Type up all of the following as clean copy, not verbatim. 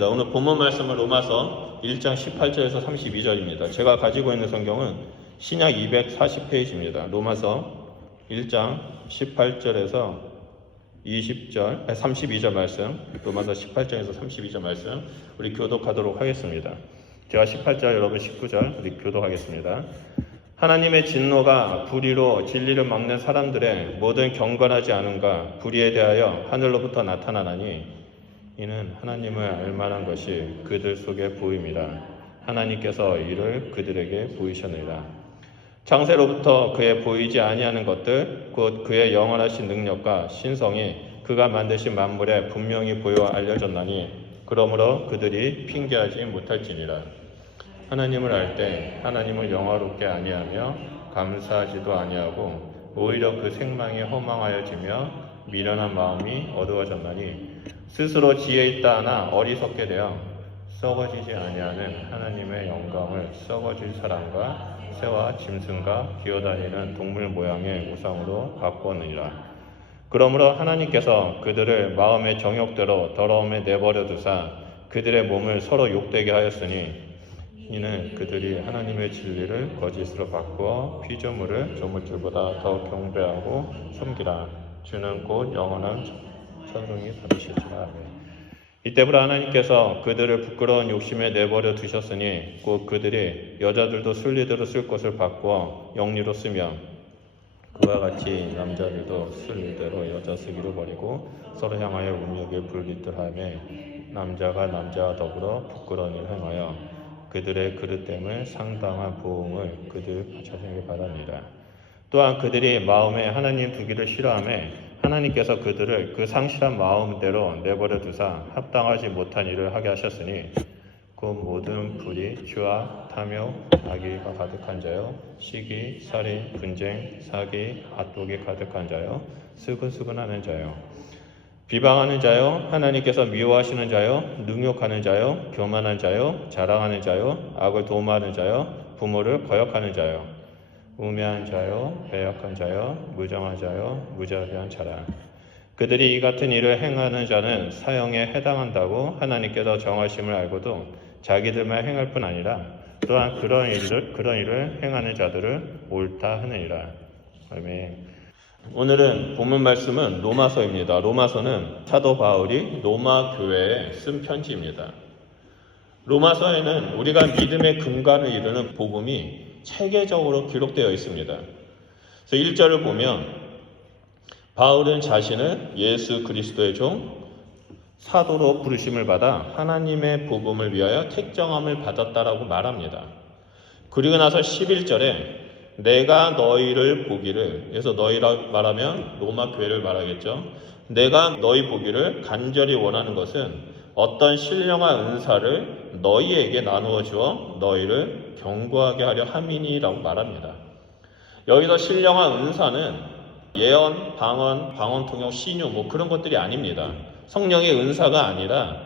오늘 본문 말씀은 로마서 1장 18절에서 32절입니다. 제가 가지고 있는 성경은 신약 240페이지입니다. 로마서 1장 18절에서 32절 말씀, 로마서 18장에서 32절 말씀 우리 교독하도록 하겠습니다. 제가 18절, 여러분 19절 우리 교독하겠습니다. 하나님의 진노가 불의로 진리를 막는 사람들의 모든 경건하지 않음과 불의에 대하여 하늘로부터 나타나나니 이는 하나님을 알만한 것이 그들 속에 보임이라. 하나님께서 이를 그들에게 보이셨느니라. 창세로부터 그의 보이지 아니하는 것들 곧 그의 영원하신 능력과 신성이 그가 만드신 만물에 분명히 보여 알려졌나니 그러므로 그들이 핑계하지 못할지니라. 하나님을 알 때 하나님을 영화롭게 아니하며 감사하지도 아니하고 오히려 그 생망이 허망하여지며 미련한 마음이 어두워졌나니 스스로 지혜 있다 하나 어리석게 되어 썩어지지 아니하는 하나님의 영광을 썩어질 사람과 새와 짐승과 기어다니는 동물 모양의 우상으로 바꾸었느니라. 그러므로 하나님께서 그들을 마음의 정욕대로 더러움에 내버려 두사 그들의 몸을 서로 욕되게 하였으니 이는 그들이 하나님의 진리를 거짓으로 바꾸어 피조물을 조물들보다 더 경배하고 섬기라. 주는 곧 영원한 천성이 받으실지라. 이때부터 하나님께서 그들을 부끄러운 욕심에 내버려 두셨으니 곧 그들이 여자들도 순리대로 쓸 것을 바꾸어 영리로 쓰며 그와 같이 남자들도 순리대로 여자 쓰기를 버리고 서로 향하여 운명의 불깃들하며 남자가 남자와 더불어 부끄러운 일을 행하여 그들의 그릇됨을 상당한 보응을 그들 자신에게 받았느니라. 또한 그들이 마음에 하나님 두기를 싫어하며 하나님께서 그들을 그 상실한 마음대로 내버려 두사 합당하지 못한 일을 하게 하셨으니 그 모든 불의, 죄와 탐욕, 악의가 가득한 자요, 시기, 살인, 분쟁, 사기, 앗독이 가득한 자요, 스근스근하는 자요, 비방하는 자요, 하나님께서 미워하시는 자요, 능욕하는 자요, 교만한 자요, 자랑하는 자요, 악을 도모하는 자요, 부모를 거역하는 자요, 우매한 자요, 배역한 자요, 무정한 자요, 무자비한 자라. 그들이 이 같은 일을 행하는 자는 사형에 해당한다고 하나님께서 정하심을 알고도 자기들만 행할 뿐 아니라 또한 그런 일을 행하는 자들을 옳다 하느니라. 아멘. 오늘은 본문 말씀은 로마서입니다. 로마서는 사도 바울이 로마 교회에 쓴 편지입니다. 로마서에는 우리가 믿음의 근간을 이루는 복음이 체계적으로 기록되어 있습니다. 그래서 1절을 보면 바울은 자신을 예수 그리스도의 종 사도로 부르심을 받아 하나님의 복음을 위하여 택정함을 받았다라고 말합니다. 그리고 나서 11절에 내가 너희를 보기를, 그래서 너희라고 말하면 로마 교회를 말하겠죠. 내가 너희 보기를 간절히 원하는 것은 어떤 신령한 은사를 너희에게 나누어 주어 너희를 견고하게 하려 함이니라고 말합니다. 여기서 신령한 은사는 예언, 방언 통역, 신유 뭐 그런 것들이 아닙니다. 성령의 은사가 아니라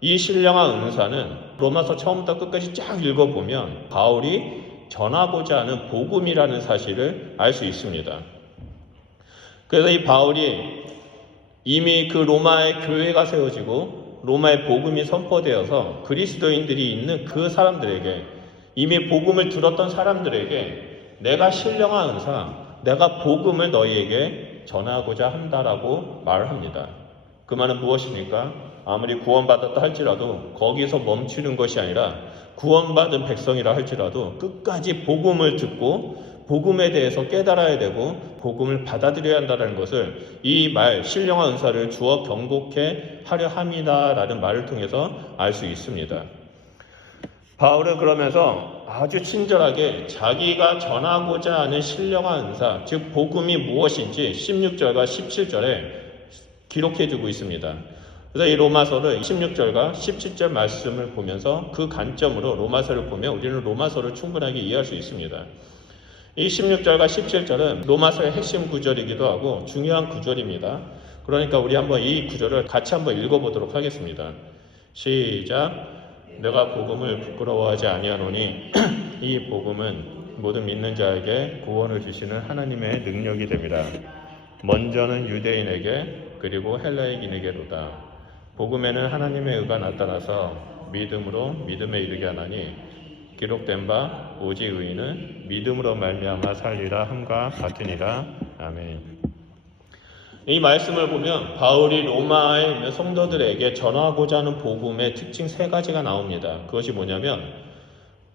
이 신령한 은사는 로마서 처음부터 끝까지 쫙 읽어보면 바울이 전하고자 하는 복음이라는 사실을 알 수 있습니다. 그래서 이 바울이 이미 그 로마의 교회가 세워지고 로마의 복음이 선포되어서 그리스도인들이 있는 그 사람들에게 이미 복음을 들었던 사람들에게 내가 신령한 은사, 내가 복음을 너희에게 전하고자 한다라고 말을 합니다. 그 말은 무엇입니까? 아무리 구원받았다 할지라도 거기서 멈추는 것이 아니라 구원받은 백성이라 할지라도 끝까지 복음을 듣고 복음에 대해서 깨달아야 되고 복음을 받아들여야 한다는 것을 이 말, 신령한 은사를 주어 경고케 하려 함이다라는 말을 통해서 알 수 있습니다. 바울은 그러면서 아주 친절하게 자기가 전하고자 하는 신령한 은사, 즉 복음이 무엇인지 16절과 17절에 기록해주고 있습니다. 그래서 이 로마서를 16절과 17절 말씀을 보면서 그 관점으로 로마서를 보면 우리는 로마서를 충분하게 이해할 수 있습니다. 이 16절과 17절은 로마서의 핵심 구절이기도 하고 중요한 구절입니다. 그러니까 우리 한번 이 구절을 같이 한번 읽어보도록 하겠습니다. 시작. 내가 복음을 부끄러워하지 아니하노니 이 복음은 모든 믿는 자에게 구원을 주시는 하나님의 능력이 됩니다. 먼저는 유대인에게 그리고 헬라인에게로다. 복음에는 하나님의 의가 나타나서 믿음으로 믿음에 이르게 하나니 기록된 바 오직 의인은 믿음으로 말미암아 살리라 함과 같으니라. 아멘. 이 말씀을 보면 바울이 로마에 있는 성도들에게 전하고자 하는 복음의 특징 세 가지가 나옵니다. 그것이 뭐냐면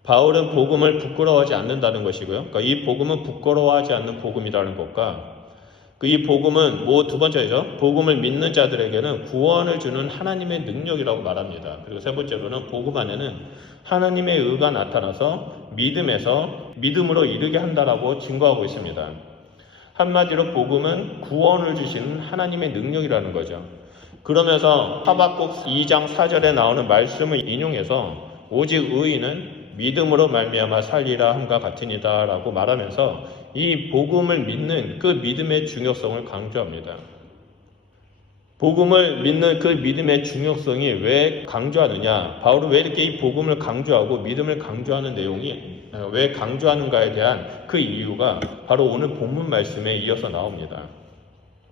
바울은 복음을 부끄러워하지 않는다는 것이고요. 그러니까 이 복음은 부끄러워하지 않는 복음이라는 것과 이 복음은 두 번째죠. 복음을 믿는 자들에게는 구원을 주는 하나님의 능력이라고 말합니다. 그리고 세 번째로는 복음 안에는 하나님의 의가 나타나서 믿음에서 믿음으로 이르게 한다라고 증거하고 있습니다. 한마디로 복음은 구원을 주시는 하나님의 능력이라는 거죠. 그러면서 하박국 2장 4절에 나오는 말씀을 인용해서 오직 의인은 믿음으로 말미암아 살리라 함과 같으니라 라고 말하면서 이 복음을 믿는 그 믿음의 중요성을 강조합니다. 복음을 믿는 그 믿음의 중요성이 왜 강조하느냐, 바울은 왜 이렇게 이 복음을 강조하고 믿음을 강조하는 내용이 왜 강조하는가에 대한 그 이유가 바로 오늘 본문 말씀에 이어서 나옵니다.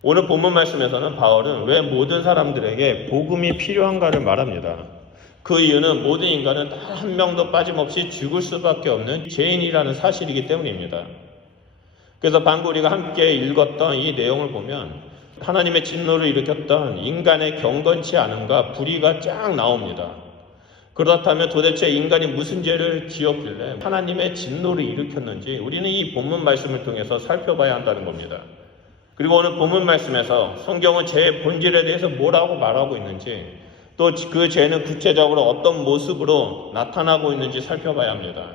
오늘 본문 말씀에서는 바울은 왜 모든 사람들에게 복음이 필요한가를 말합니다. 그 이유는 모든 인간은 단 한 명도 빠짐없이 죽을 수밖에 없는 죄인이라는 사실이기 때문입니다. 그래서 방금 우리가 함께 읽었던 이 내용을 보면 하나님의 진노를 일으켰던 인간의 경건치 않음과 불의가 쫙 나옵니다. 그렇다면 도대체 인간이 무슨 죄를 지었길래 하나님의 진노를 일으켰는지 우리는 이 본문 말씀을 통해서 살펴봐야 한다는 겁니다. 그리고 오늘 본문 말씀에서 성경은 죄의 본질에 대해서 뭐라고 말하고 있는지, 또 그 죄는 구체적으로 어떤 모습으로 나타나고 있는지 살펴봐야 합니다.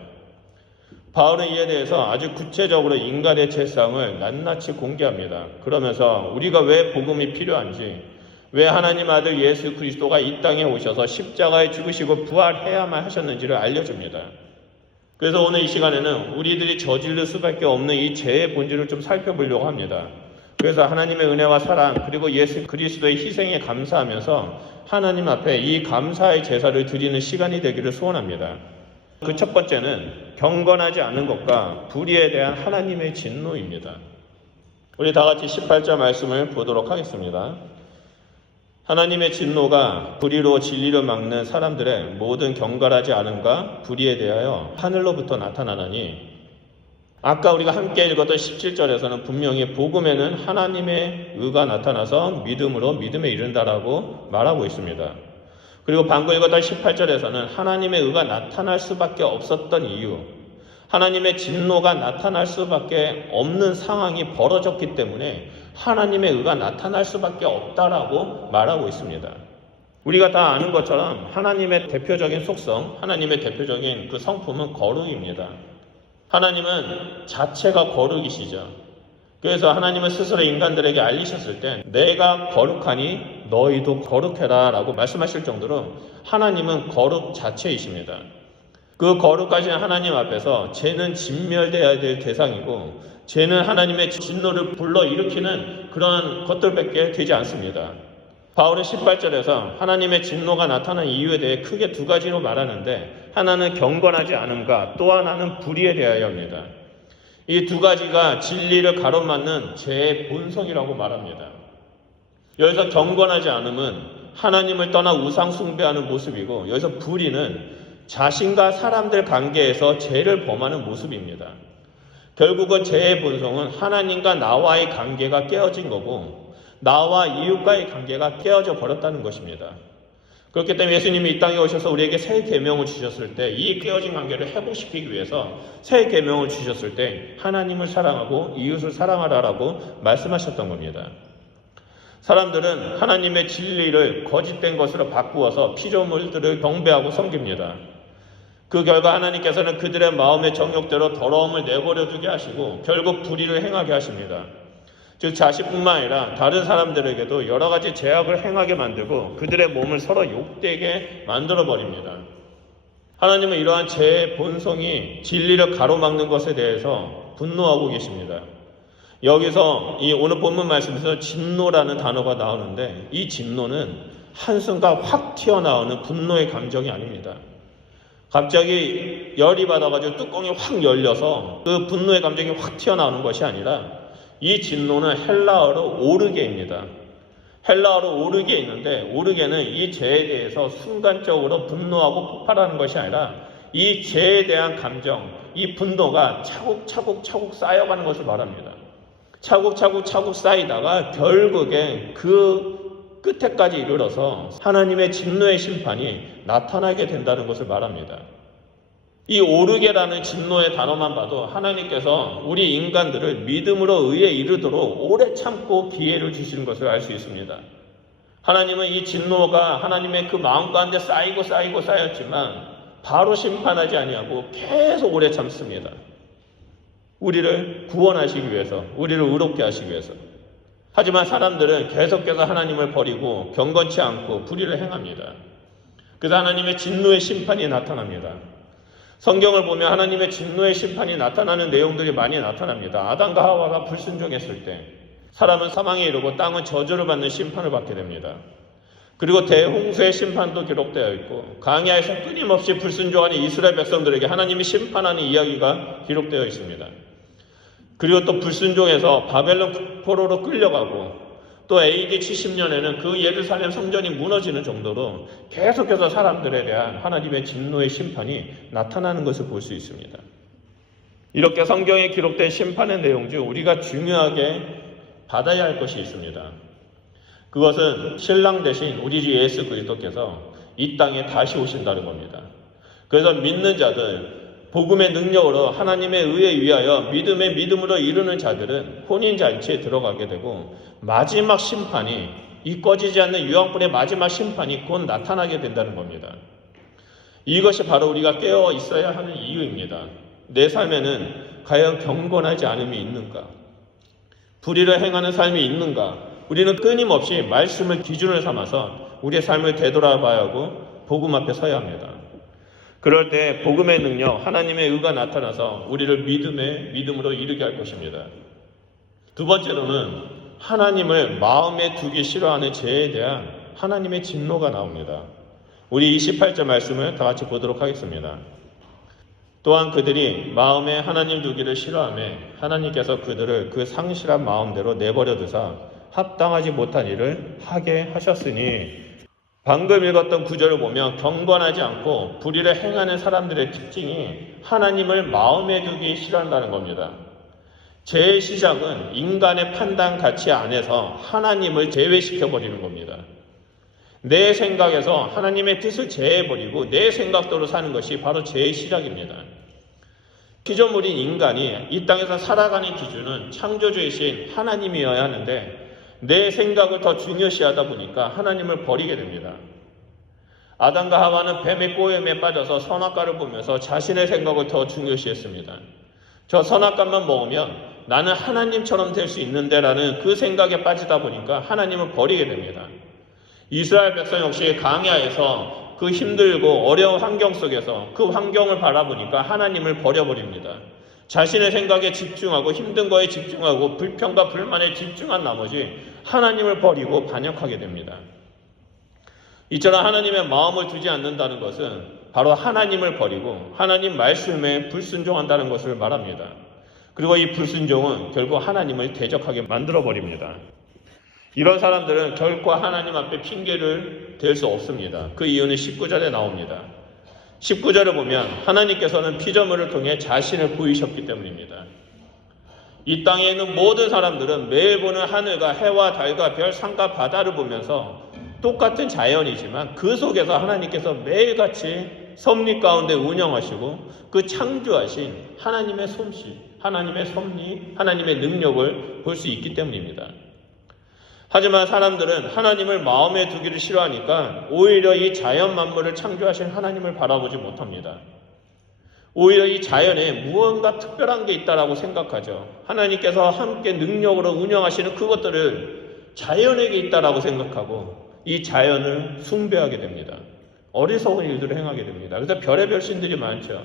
바울은 이에 대해서 아주 구체적으로 인간의 죄상을 낱낱이 공개합니다. 그러면서 우리가 왜 복음이 필요한지, 왜 하나님 아들 예수 그리스도가 이 땅에 오셔서 십자가에 죽으시고 부활해야만 하셨는지를 알려줍니다. 그래서 오늘 이 시간에는 우리들이 저지를 수밖에 없는 이 죄의 본질을 좀 살펴보려고 합니다. 그래서 하나님의 은혜와 사랑 그리고 예수 그리스도의 희생에 감사하면서 하나님 앞에 이 감사의 제사를 드리는 시간이 되기를 소원합니다. 그 첫 번째는 경건하지 않은 것과 불의에 대한 하나님의 진노입니다. 우리 다 같이 18절 말씀을 보도록 하겠습니다. 하나님의 진노가 불의로 진리를 막는 사람들의 모든 경건하지 않음과 불의에 대하여 하늘로부터 나타나나니, 아까 우리가 함께 읽었던 17절에서는 분명히 복음에는 하나님의 의가 나타나서 믿음으로 믿음에 이른다라고 말하고 있습니다. 그리고 방금 읽었던 18절에서는 하나님의 의가 나타날 수밖에 없었던 이유, 하나님의 진노가 나타날 수밖에 없는 상황이 벌어졌기 때문에 하나님의 의가 나타날 수밖에 없다라고 말하고 있습니다. 우리가 다 아는 것처럼 하나님의 대표적인 속성, 하나님의 대표적인 그 성품은 거룩입니다. 하나님은 자체가 거룩이시죠. 그래서 하나님은 스스로 인간들에게 알리셨을 때 내가 거룩하니 너희도 거룩해라 라고 말씀하실 정도로 하나님은 거룩 자체이십니다. 그 거룩하신 하나님 앞에서 죄는 진멸되어야 될 대상이고, 죄는 하나님의 진노를 불러일으키는 그런 것들밖에 되지 않습니다. 바울은 18절에서 하나님의 진노가 나타난 이유에 대해 크게 두 가지로 말하는데, 하나는 경건하지 않음과 또 하나는 불의에 대하여입니다. 이 두 가지가 진리를 가로막는 죄의 본성이라고 말합니다. 여기서 경건하지 않음은 하나님을 떠나 우상 숭배하는 모습이고, 여기서 불의는 자신과 사람들 관계에서 죄를 범하는 모습입니다. 결국은 죄의 본성은 하나님과 나와의 관계가 깨어진 거고, 나와 이웃과의 관계가 깨어져 버렸다는 것입니다. 그렇기 때문에 예수님이 이 땅에 오셔서 우리에게 새 계명을 주셨을 때, 이 깨어진 관계를 회복시키기 위해서 새 계명을 주셨을 때 하나님을 사랑하고 이웃을 사랑하라라고 말씀하셨던 겁니다. 사람들은 하나님의 진리를 거짓된 것으로 바꾸어서 피조물들을 경배하고 섬깁니다. 그 결과 하나님께서는 그들의 마음의 정욕대로 더러움을 내버려 두게 하시고 결국 불의를 행하게 하십니다. 즉 자식뿐만 아니라 다른 사람들에게도 여러 가지 죄악을 행하게 만들고 그들의 몸을 서로 욕되게 만들어버립니다. 하나님은 이러한 죄의 본성이 진리를 가로막는 것에 대해서 분노하고 계십니다. 여기서 이 오늘 본문 말씀에서 진노라는 단어가 나오는데, 이 진노는 한순간 확 튀어나오는 분노의 감정이 아닙니다. 갑자기 열이 받아가지고 뚜껑이 확 열려서 그 분노의 감정이 확 튀어나오는 것이 아니라, 이 진노는 헬라어로 오르게입니다. 헬라어로 오르게 있는데 오르게는 이 죄에 대해서 순간적으로 분노하고 폭발하는 것이 아니라 이 죄에 대한 감정, 이 분노가 차곡차곡 쌓여가는 것을 말합니다. 차곡차곡 쌓이다가 결국에 그 끝에까지 이르러서 하나님의 진노의 심판이 나타나게 된다는 것을 말합니다. 이 오르게라는 진노의 단어만 봐도 하나님께서 우리 인간들을 믿음으로 의에 이르도록 오래 참고 기회를 주시는 것을 알 수 있습니다. 하나님은 이 진노가 하나님의 그 마음 가운데 쌓였지만 바로 심판하지 아니하고 계속 오래 참습니다. 우리를 구원하시기 위해서, 우리를 의롭게 하시기 위해서. 하지만 사람들은 계속해서 하나님을 버리고 경건치 않고 불의를 행합니다. 그래서 하나님의 진노의 심판이 나타납니다. 성경을 보면 하나님의 진노의 심판이 나타나는 내용들이 많이 나타납니다. 아담과 하와가 불순종했을 때 사람은 사망에 이르고 땅은 저주를 받는 심판을 받게 됩니다. 그리고 대홍수의 심판도 기록되어 있고 광야에서 끊임없이 불순종하는 이스라엘 백성들에게 하나님이 심판하는 이야기가 기록되어 있습니다. 그리고 또 불순종해서 바벨론 포로로 끌려가고 또 AD 70년에는 그 예루살렘 성전이 무너지는 정도로 계속해서 사람들에 대한 하나님의 진노의 심판이 나타나는 것을 볼 수 있습니다. 이렇게 성경에 기록된 심판의 내용 중 우리가 중요하게 받아야 할 것이 있습니다. 그것은 신랑 대신 우리 주 예수 그리스도께서 이 땅에 다시 오신다는 겁니다. 그래서 믿는 자들, 복음의 능력으로 하나님의 의에 위하여 믿음으로 이루는 자들은 혼인잔치에 들어가게 되고 마지막 심판이, 이 꺼지지 않는 유황불의 마지막 심판이 곧 나타나게 된다는 겁니다. 이것이 바로 우리가 깨어 있어야 하는 이유입니다. 내 삶에는 과연 경건하지 않음이 있는가? 불의를 행하는 삶이 있는가? 우리는 끊임없이 말씀을 기준을 삼아서 우리의 삶을 되돌아봐야 하고 복음 앞에 서야 합니다. 그럴 때 복음의 능력, 하나님의 의가 나타나서 우리를 믿음으로 이르게 할 것입니다. 두 번째로는 하나님을 마음에 두기 싫어하는 죄에 대한 하나님의 진노가 나옵니다. 우리 28절 말씀을 다 같이 보도록 하겠습니다. 또한 그들이 마음에 하나님 두기를 싫어하며 하나님께서 그들을 그 상실한 마음대로 내버려 두사 합당하지 못한 일을 하게 하셨으니, 방금 읽었던 구절을 보면 경건하지 않고 불의를 행하는 사람들의 특징이 하나님을 마음에 두기 싫어한다는 겁니다. 죄의 시작은 인간의 판단 가치 안에서 하나님을 제외시켜버리는 겁니다. 내 생각에서 하나님의 뜻을 제외해버리고 내 생각대로 사는 것이 바로 죄의 시작입니다. 피조물인 인간이 이 땅에서 살아가는 기준은 창조주이신 하나님이어야 하는데 내 생각을 더 중요시하다 보니까 하나님을 버리게 됩니다. 아담과 하와는 뱀의 꼬임에 빠져서 선악과를 보면서 자신의 생각을 더 중요시했습니다. 저 선악과만 먹으면 나는 하나님처럼 될 수 있는데 라는 그 생각에 빠지다 보니까 하나님을 버리게 됩니다. 이스라엘 백성 역시 광야에서 그 힘들고 어려운 환경 속에서 그 환경을 바라보니까 하나님을 버려버립니다. 자신의 생각에 집중하고 힘든 거에 집중하고 불평과 불만에 집중한 나머지 하나님을 버리고 반역하게 됩니다. 이처럼 하나님의 마음을 두지 않는다는 것은 바로 하나님을 버리고 하나님 말씀에 불순종한다는 것을 말합니다. 그리고 이 불순종은 결국 하나님을 대적하게 만들어버립니다. 이런 사람들은 결코 하나님 앞에 핑계를 댈 수 없습니다. 그 이유는 19절에 나옵니다. 19절을 보면 하나님께서는 피조물을 통해 자신을 보이셨기 때문입니다. 이 땅에 있는 모든 사람들은 매일 보는 하늘과 해와 달과 별, 산과 바다를 보면서 똑같은 자연이지만 그 속에서 하나님께서 매일같이 섭리 가운데 운영하시고 그 창조하신 하나님의 솜씨, 하나님의 섭리, 하나님의 능력을 볼 수 있기 때문입니다. 하지만 사람들은 하나님을 마음에 두기를 싫어하니까 오히려 이 자연 만물을 창조하신 하나님을 바라보지 못합니다. 오히려 이 자연에 무언가 특별한 게 있다라고 생각하죠. 하나님께서 함께 능력으로 운영하시는 그것들을 자연에게 있다라고 생각하고 이 자연을 숭배하게 됩니다. 어리석은 일들을 행하게 됩니다. 그래서 별의별 신들이 많죠.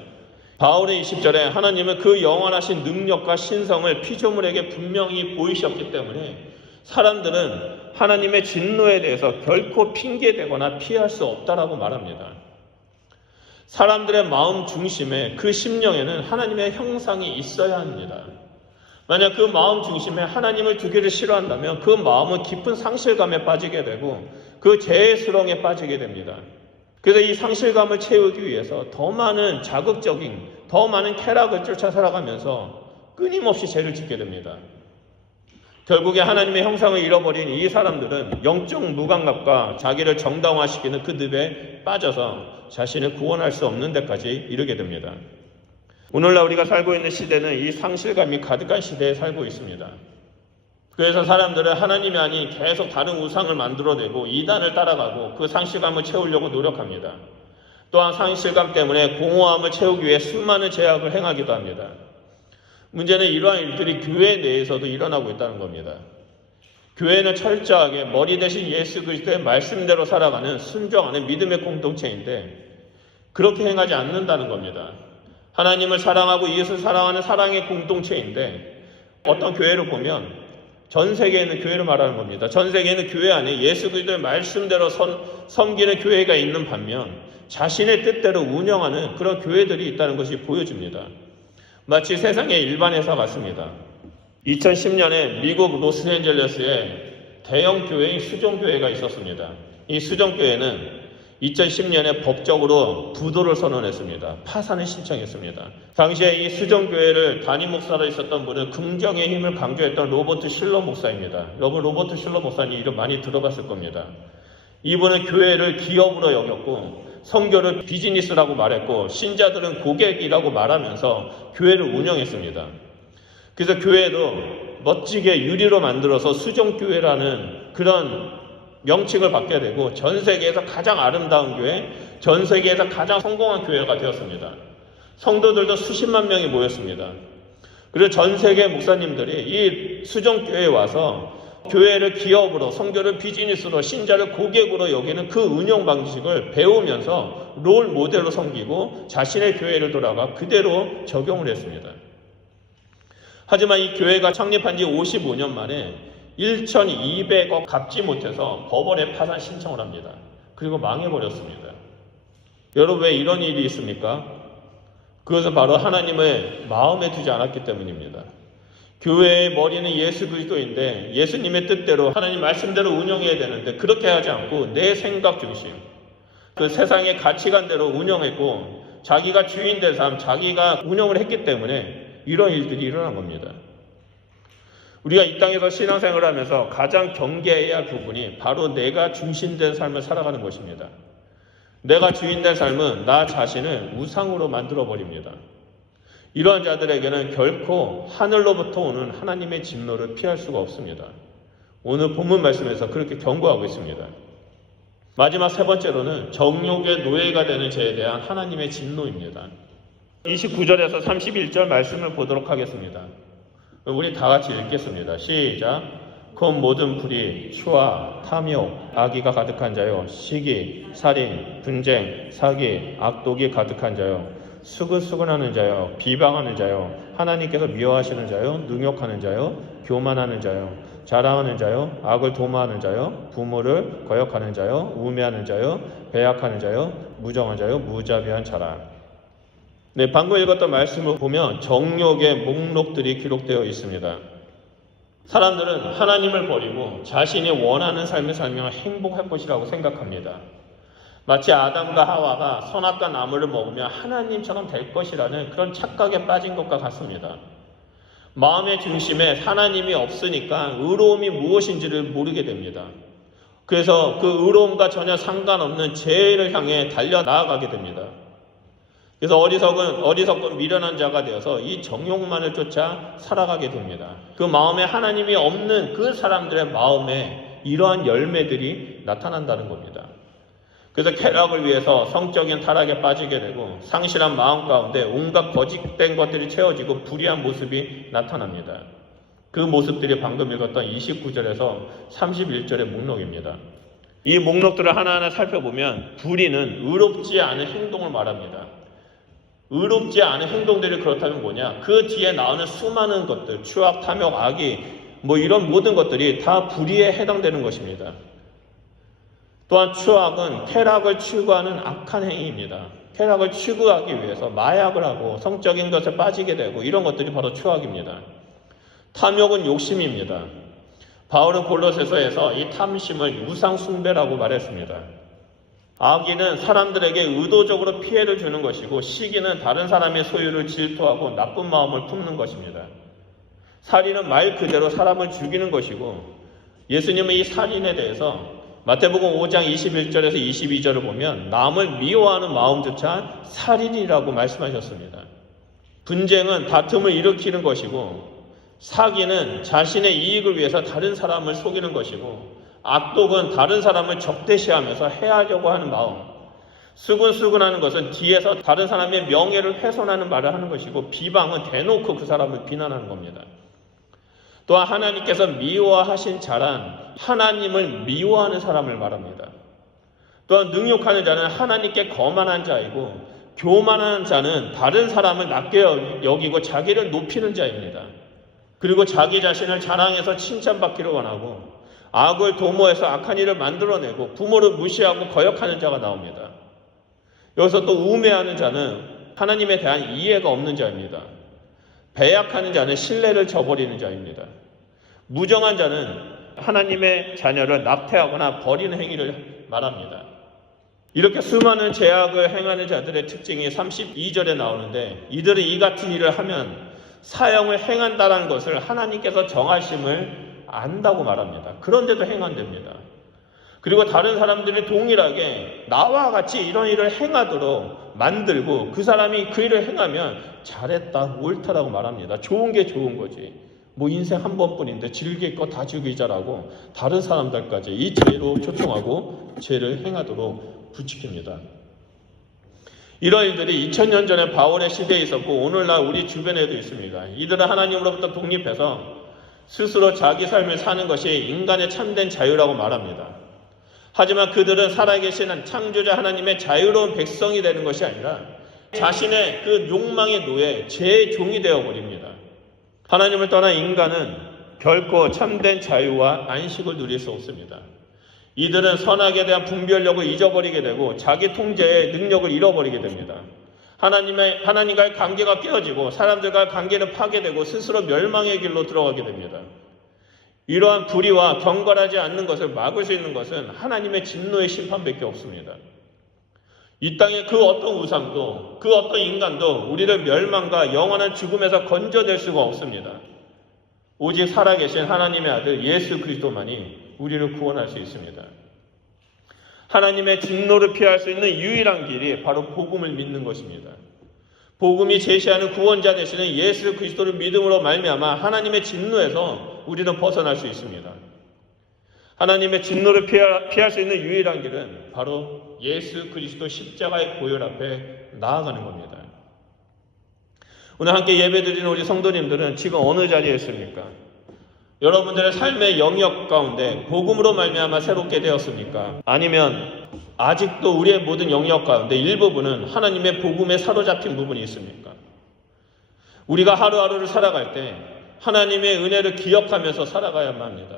바울은 20절에 하나님은 그 영원하신 능력과 신성을 피조물에게 분명히 보이셨기 때문에 사람들은 하나님의 진노에 대해서 결코 핑계대거나 피할 수 없다라고 말합니다. 사람들의 마음 중심에 그 심령에는 하나님의 형상이 있어야 합니다. 만약 그 마음 중심에 하나님을 두기를 싫어한다면 그 마음은 깊은 상실감에 빠지게 되고 그 죄스러움에 빠지게 됩니다. 그래서 이 상실감을 채우기 위해서 더 많은 자극적인, 더 많은 쾌락을 쫓아 살아가면서 끊임없이 죄를 짓게 됩니다. 결국에 하나님의 형상을 잃어버린 이 사람들은 영적 무감각과 자기를 정당화시키는 그 늪에 빠져서 자신을 구원할 수 없는 데까지 이르게 됩니다. 오늘날 우리가 살고 있는 시대는 이 상실감이 가득한 시대에 살고 있습니다. 그래서 사람들은 하나님이 아닌 계속 다른 우상을 만들어내고 이단을 따라가고 그 상실감을 채우려고 노력합니다. 또한 상실감 때문에 공허함을 채우기 위해 수많은 제약을 행하기도 합니다. 문제는 이러한 일들이 교회 내에서도 일어나고 있다는 겁니다. 교회는 철저하게 머리 대신 예수 그리스도의 말씀대로 살아가는 순종하는 믿음의 공동체인데 그렇게 행하지 않는다는 겁니다. 하나님을 사랑하고 예수를 사랑하는 사랑의 공동체인데 어떤 교회를 보면 전 세계에 있는 교회를 말하는 겁니다. 전 세계에 있는 교회 안에 예수 그리스도의 말씀대로 섬기는 교회가 있는 반면 자신의 뜻대로 운영하는 그런 교회들이 있다는 것이 보여집니다. 마치 세상의 일반 회사 같습니다. 2010년에 미국 로스앤젤레스에 대형 교회인 수종교회가 있었습니다. 이 수종교회는 2010년에 법적으로 부도를 선언했습니다. 파산을 신청했습니다. 당시에 이 수종교회를 담임 목사로 있었던 분은 긍정의 힘을 강조했던 로버트 실러 목사입니다. 여러분 로버트 실러 목사님 이름 많이 들어봤을 겁니다. 이분은 교회를 기업으로 여겼고 선교를 비즈니스라고 말했고 신자들은 고객이라고 말하면서 교회를 운영했습니다. 그래서 교회도 멋지게 유리로 만들어서 수종교회라는 그런 명칭을 받게 되고 전 세계에서 가장 아름다운 교회, 전 세계에서 가장 성공한 교회가 되었습니다. 성도들도 수십만 명이 모였습니다. 그리고 전 세계 목사님들이 이 수종교회에 와서 교회를 기업으로, 선교를 비즈니스로, 신자를 고객으로 여기는 그 운영 방식을 배우면서 롤 모델로 섬기고 자신의 교회를 돌아가 그대로 적용을 했습니다. 하지만 이 교회가 창립한 지 55년 만에 1,200억 갚지 못해서 법원에 파산 신청을 합니다. 그리고 망해버렸습니다. 여러분 왜 이런 일이 있습니까? 그것은 바로 하나님을 마음에 두지 않았기 때문입니다. 교회의 머리는 예수 그리스도인데 예수님의 뜻대로 하나님 말씀대로 운영해야 되는데 그렇게 하지 않고 내 생각 중심, 그 세상의 가치관대로 운영했고 자기가 주인 된 삶, 자기가 운영을 했기 때문에 이런 일들이 일어난 겁니다. 우리가 이 땅에서 신앙생활을 하면서 가장 경계해야 할 부분이 바로 내가 중심된 삶을 살아가는 것입니다. 내가 주인된 삶은 나 자신을 우상으로 만들어버립니다. 이러한 자들에게는 결코 하늘로부터 오는 하나님의 진노를 피할 수가 없습니다. 오늘 본문 말씀에서 그렇게 경고하고 있습니다. 마지막 세 번째로는 정욕의 노예가 되는 죄에 대한 하나님의 진노입니다. 29절에서 31절 말씀을 보도록 하겠습니다. 우리 다 같이 읽겠습니다. 시작. 그 모든 불의, 추와, 탐욕, 악의가 가득한 자요, 시기, 살인, 분쟁, 사기, 악독이 가득한 자요, 수근수근하는 자요, 비방하는 자요, 하나님께서 미워하시는 자요, 능욕하는 자요, 교만하는 자요, 자랑하는 자요, 악을 도모하는 자요, 부모를 거역하는 자요, 우매하는 자요, 배약하는 자요, 무정한 자요, 무자비한 자라. 네, 방금 읽었던 말씀을 보면 정욕의 목록들이 기록되어 있습니다. 사람들은 하나님을 버리고 자신이 원하는 삶을 살면 행복할 것이라고 생각합니다. 마치 아담과 하와가 선악과 나무를 먹으면 하나님처럼 될 것이라는 그런 착각에 빠진 것과 같습니다. 마음의 중심에 하나님이 없으니까 의로움이 무엇인지를 모르게 됩니다. 그래서 그 의로움과 전혀 상관없는 죄를 향해 달려나아가게 됩니다. 그래서 어리석은 미련한 자가 되어서 이 정욕만을 쫓아 살아가게 됩니다. 그 마음에 하나님이 없는 그 사람들의 마음에 이러한 열매들이 나타난다는 겁니다. 그래서 쾌락을 위해서 성적인 타락에 빠지게 되고 상실한 마음 가운데 온갖 거짓된 것들이 채워지고 불의한 모습이 나타납니다. 그 모습들이 방금 읽었던 29절에서 31절의 목록입니다. 이 목록들을 하나하나 살펴보면 불의는 의롭지 않은 행동을 말합니다. 의롭지 않은 행동들이 그렇다면 뭐냐? 그 뒤에 나오는 수많은 것들, 추악, 탐욕, 악의, 이런 모든 것들이 다 불의에 해당되는 것입니다. 또한 추악은 쾌락을 추구하는 악한 행위입니다. 쾌락을 추구하기 위해서 마약을 하고 성적인 것에 빠지게 되고 이런 것들이 바로 추악입니다. 탐욕은 욕심입니다. 바울은 골로새서에서 이 탐심을 우상 숭배라고 말했습니다. 악의는 사람들에게 의도적으로 피해를 주는 것이고, 시기는 다른 사람의 소유를 질투하고 나쁜 마음을 품는 것입니다. 살인은 말 그대로 사람을 죽이는 것이고, 예수님은 이 살인에 대해서 마태복음 5장 21절에서 22절을 보면 남을 미워하는 마음조차 살인이라고 말씀하셨습니다. 분쟁은 다툼을 일으키는 것이고, 사기는 자신의 이익을 위해서 다른 사람을 속이는 것이고, 악독은 다른 사람을 적대시하면서 해하려고 하는 마음, 수근수근하는 것은 뒤에서 다른 사람의 명예를 훼손하는 말을 하는 것이고, 비방은 대놓고 그 사람을 비난하는 겁니다. 또한 하나님께서 미워하신 자란 하나님을 미워하는 사람을 말합니다. 또한 능욕하는 자는 하나님께 거만한 자이고, 교만한 자는 다른 사람을 낮게 여기고 자기를 높이는 자입니다. 그리고 자기 자신을 자랑해서 칭찬받기를 원하고, 악을 도모해서 악한 일을 만들어내고 부모를 무시하고 거역하는 자가 나옵니다. 여기서 또 우매하는 자는 하나님에 대한 이해가 없는 자입니다. 배약하는 자는 신뢰를 저버리는 자입니다. 무정한 자는 하나님의 자녀를 낙태하거나 버리는 행위를 말합니다. 이렇게 수많은 죄악을 행하는 자들의 특징이 32절에 나오는데, 이들은 이 같은 일을 하면 사형을 행한다는 것을 하나님께서 정하심을 안다고 말합니다. 그런데도 행한답니다. 그리고 다른 사람들이 동일하게 나와 같이 이런 일을 행하도록 만들고, 그 사람이 그 일을 행하면 잘했다, 옳다라고 말합니다. 좋은 게 좋은 거지. 뭐 인생 한 번뿐인데 즐길 거 다 즐기자라고 다른 사람들까지 이 죄로 초청하고 죄를 행하도록 부추깁니다. 이런 일들이 2000년 전에 바울의 시대에 있었고, 오늘날 우리 주변에도 있습니다. 이들은 하나님으로부터 독립해서 스스로 자기 삶을 사는 것이 인간의 참된 자유라고 말합니다. 하지만 그들은 살아계시는 창조자 하나님의 자유로운 백성이 되는 것이 아니라 자신의 그 욕망의 노예, 죄의 종이 되어버립니다. 하나님을 떠난 인간은 결코 참된 자유와 안식을 누릴 수 없습니다. 이들은 선악에 대한 분별력을 잊어버리게 되고 자기 통제의 능력을 잃어버리게 됩니다. 하나님과의 관계가 깨어지고 사람들과의 관계는 파괴되고 스스로 멸망의 길로 들어가게 됩니다. 이러한 불의와 경건하지 않는 것을 막을 수 있는 것은 하나님의 진노의 심판밖에 없습니다. 이 땅의 그 어떤 우상도, 그 어떤 인간도 우리를 멸망과 영원한 죽음에서 건져낼 수가 없습니다. 오직 살아계신 하나님의 아들 예수 그리스도만이 우리를 구원할 수 있습니다. 하나님의 진노를 피할 수 있는 유일한 길이 바로 복음을 믿는 것입니다. 복음이 제시하는 구원자 되시는 예수 그리스도를 믿음으로 말미암아 하나님의 진노에서 우리는 벗어날 수 있습니다. 하나님의 진노를 피할 수 있는 유일한 길은 바로 예수 그리스도 십자가의 보혈 앞에 나아가는 겁니다. 오늘 함께 예배드리는 우리 성도님들은 지금 어느 자리에 있습니까? 여러분들의 삶의 영역 가운데 복음으로 말미암아 새롭게 되었습니까? 아니면 아직도 우리의 모든 영역 가운데 일부분은 하나님의 복음에 사로잡힌 부분이 있습니까? 우리가 하루하루를 살아갈 때 하나님의 은혜를 기억하면서 살아가야만 합니다.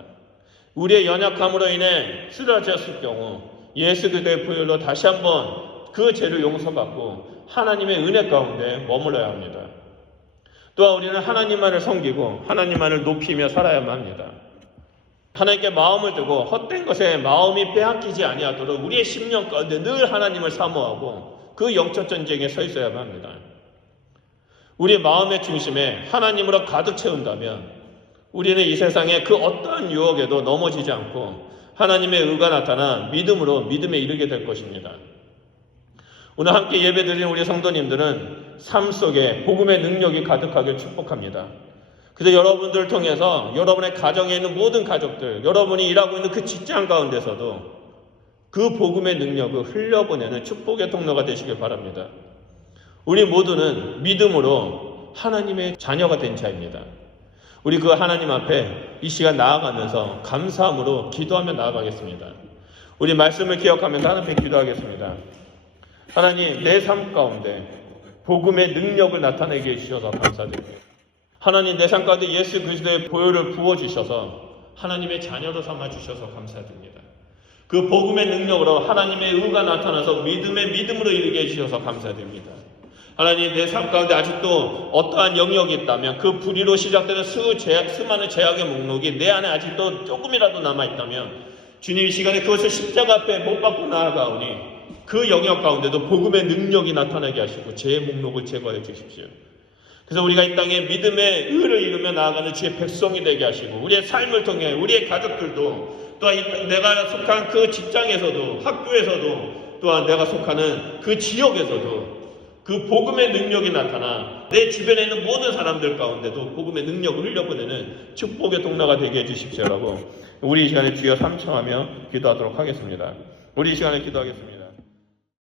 우리의 연약함으로 인해 쓰러졌을 경우 예수 그리스도의 보혈로 다시 한번 그 죄를 용서받고 하나님의 은혜 가운데 머물러야 합니다. 또한 우리는 하나님만을 섬기고 하나님만을 높이며 살아야만 합니다. 하나님께 마음을 두고 헛된 것에 마음이 빼앗기지 아니하도록 우리의 심령 가운데 늘 하나님을 사모하고 그 영적 전쟁에 서 있어야만 합니다. 우리 마음의 중심에 하나님으로 가득 채운다면 우리는 이 세상의 그 어떠한 유혹에도 넘어지지 않고 하나님의 의가 나타나 믿음으로 믿음에 이르게 될 것입니다. 오늘 함께 예배드리는 우리 성도님들은 삶 속에 복음의 능력이 가득하길 축복합니다. 그래서 여러분들을 통해서 여러분의 가정에 있는 모든 가족들, 여러분이 일하고 있는 그 직장 가운데서도 그 복음의 능력을 흘려보내는 축복의 통로가 되시길 바랍니다. 우리 모두는 믿음으로 하나님의 자녀가 된 자입니다. 우리 그 하나님 앞에 이 시간 나아가면서 감사함으로 기도하며 나아가겠습니다. 우리 말씀을 기억하면서 하나님께 기도하겠습니다. 하나님, 내 삶 가운데 복음의 능력을 나타내게 해주셔서 감사드립니다. 하나님, 내 삶 가운데 예수 그리스도의 보혈을 부어주셔서 하나님의 자녀로 삼아주셔서 감사드립니다. 그 복음의 능력으로 하나님의 의가 나타나서 믿음으로 이르게 해주셔서 감사드립니다. 하나님, 내 삶 가운데 아직도 어떠한 영역이 있다면 그 불의로 시작되는 수많은 죄악의 목록이 내 안에 아직도 조금이라도 남아있다면 주님 이 시간에 그것을 십자가 앞에 못 박고 나아가오니 그 영역 가운데도 복음의 능력이 나타나게 하시고 죄의 목록을 제거해 주십시오. 그래서 우리가 이 땅에 믿음의 의를 이루며 나아가는 주의 백성이 되게 하시고 우리의 삶을 통해 우리의 가족들도 또한 내가 속한 그 직장에서도 학교에서도 또한 내가 속하는 그 지역에서도 그 복음의 능력이 나타나 내 주변에 있는 모든 사람들 가운데도 복음의 능력을 흘려보내는 축복의 통로가 되게 해주십시오라고 우리 이 시간에 주여 삼청하며 기도하도록 하겠습니다. 우리 이 시간에 기도하겠습니다.